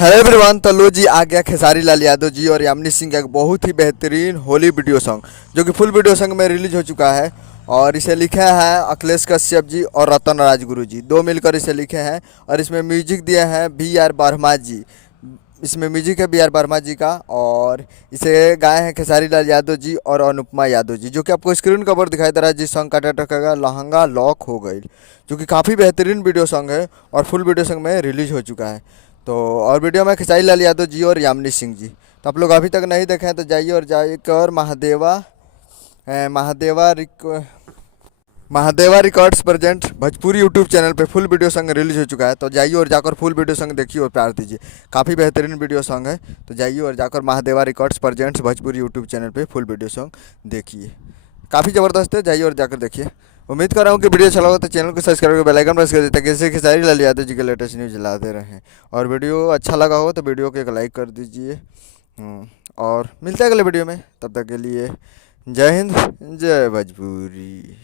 Hello everyone. तो लो जी आ गया खेसारी लाल यादव जी और यामिनी सिंह का एक बहुत ही बेहतरीन होली वीडियो सॉन्ग, जो कि फुल वीडियो सॉन्ग में रिलीज हो चुका है। और इसे लिखे हैं अखिलेश कश्यप जी और रतन राजगुरु जी, दो मिलकर इसे लिखे हैं। और इसमें म्यूजिक दिए हैं B.R. वर्मा जी। इसमें म्यूजिक है B.R. वर्मा जी का। और इसे गाए हैं खेसारी लाल यादव जी और अनुपमा यादव जी, जो कि आपको स्क्रीन कवर दिखाई दे रहा है। जिस सॉन्ग का टाइटल है लहंगा लॉक हो गई, जो कि काफ़ी बेहतरीन वीडियो सॉन्ग है और फुल वीडियो सॉन्ग में रिलीज हो चुका है। तो और वीडियो में खेसारी लाल यादव जी और यामिनी सिंह जी। तो आप लोग अभी तक नहीं देखे हैं तो जाइए और जाकर Mahadeva Mahadeva Mahadeva records present Bhojpuri YouTube channel पे फुल वीडियो सॉन्ग रिलीज हो चुका है। तो जाइए और जाकर फुल वीडियो सॉन्ग देखिए और प्यार दीजिए। काफ़ी बेहतरीन वीडियो सॉन्ग है। तो जाइए और जाकर Mahadeva records presents Bhojpuri YouTube channel पे फुल वीडियो सॉन्ग देखिए। काफ़ी ज़बरदस्त है, जाइए और जाकर देखिए। उम्मीद कर रहा हूँ कि वीडियो अच्छा लगा तो चैनल को सब्सक्राइब करके बेल आइकन प्रेस कर देते हैं, कैसे खेसारी लाल यादव जी के लेटेस्ट न्यूज़ लाते रहें। और वीडियो अच्छा लगा हो तो वीडियो को एक लाइक कर दीजिए। और मिलते हैं अगले वीडियो में, तब तक के लिए जय हिंद, जय भोजपुरी।